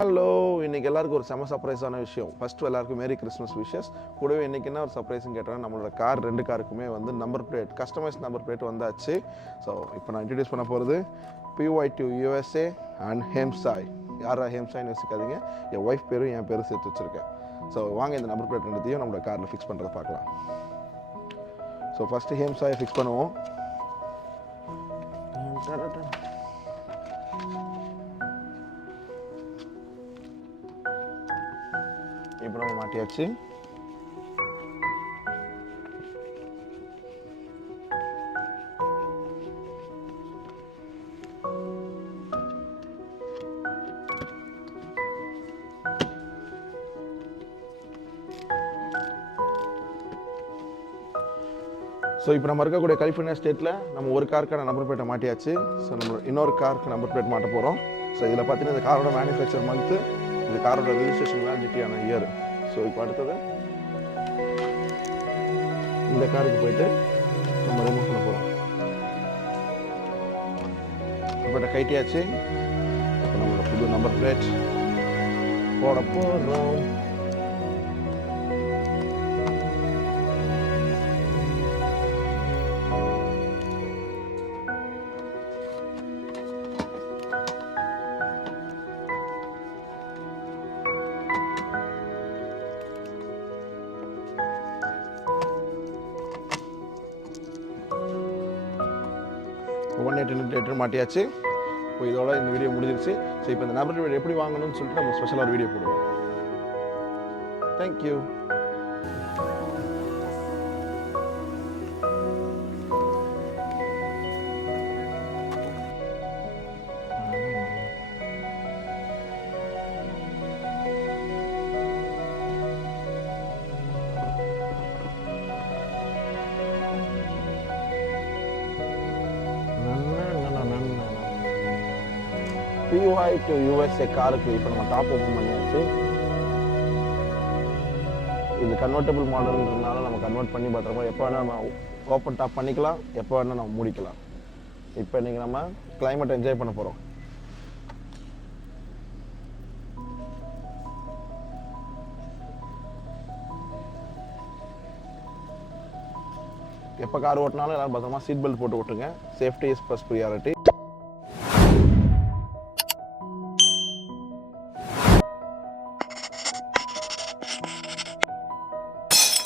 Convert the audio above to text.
Hello, இன்னைக்கு எல்லாருக்கும் ஒரு செம சர்ப்ரைஸான விஷயம். ஃபர்ஸ்ட் எல்லாருக்கும் மேரி கிறிஸ்மஸ் விஷஸ். கூடவே இன்னைக்கு என்ன ஒரு சர்ப்ரைஸ்னு கேட்டோன்னா, நம்மளோட கார் 2 காருக்குமே வந்து number plate, customize number plate வந்தாச்சு. ஸோ இப்போ நான் இன்ட்ரடியூஸ் பண்ண போகிறது PY2 USA அண்ட் ஹேம்சாய். யாரா ஹேம்சாய்னு யோசிக்காதீங்க, என் ஒய்ஃப் பேரும் என் பேரும் சேர்த்து வச்சுருக்கேன். ஸோ வாங்க இந்த நம்பர் பிளேட் ரெண்டுத்தையும் நம்மளோட காரில் ஃபிக்ஸ் பண்ணுறதை பார்க்கலாம். ஸோ ஃபஸ்ட்டு ஹேம்சாயை ஃபிக்ஸ் பண்ணுவோம். இப்போ நம்ம மாட்டியாச்சு. ஸோ இப்போ நம்ம இருக்கக்கூடிய கலிஃபோர்னியா ஸ்டேட்டில் நம்ம ஒரு காருக்கான நம்பர் பிளேட்டை மாட்டியாச்சு. ஸோ நம்ம இன்னொரு காருக்கு நம்பர் பிளேட் மாட்ட போகிறோம். ஸோ இதில் பார்த்தீங்கன்னா இந்த காரோட மேனுஃபேக்சர் மந்த்து, இந்த காரோட ரெஜிஸ்ட்ரேஷன் வேலிடிட்டியான இயர். ஸோ இப்போ அடுத்தது இந்த காருக்கு போயிட்டு நம்ம ரிமூவ் பண்ண போகிறோம். இப்போ கைட்டியாச்சு. இப்போ நம்மளோட புது நம்பர் பிளேட் போட போகிறோம். மாட்டியாச்சு. இப்போ இதோட இந்த வீடியோ முடிஞ்சிருச்சு. ஸோ இப்போ இந்த நம்பர் பிளேட் எப்படி வாங்கணும்னு சொல்லிட்டு நம்ம ஸ்பெஷலாக ஒரு வீடியோ போடுவோம். தேங்க்யூ. PY2 USA காருக்கு இப்போ நம்ம டாப் ஓப்பன் பண்ணியாச்சு. இது கன்வெர்ட்டபிள் மாடல்ன்றதுனால நம்ம கன்வெர்ட் பண்ணி பத்திரமா எப்போ வேணால் நம்ம ஓப்பன் டாப் பண்ணிக்கலாம், எப்போ வேணால் நம்ம மூடிக்கலாம். இப்போ இன்றைக்கி நம்ம கிளைமேட் என்ஜாய் பண்ண போகிறோம். எப்போ கார் ஓட்டினாலும் எல்லோரும் பத்திரமா சீட் பெல்ட் போட்டு ஓட்டுங்க. Safety is first priority.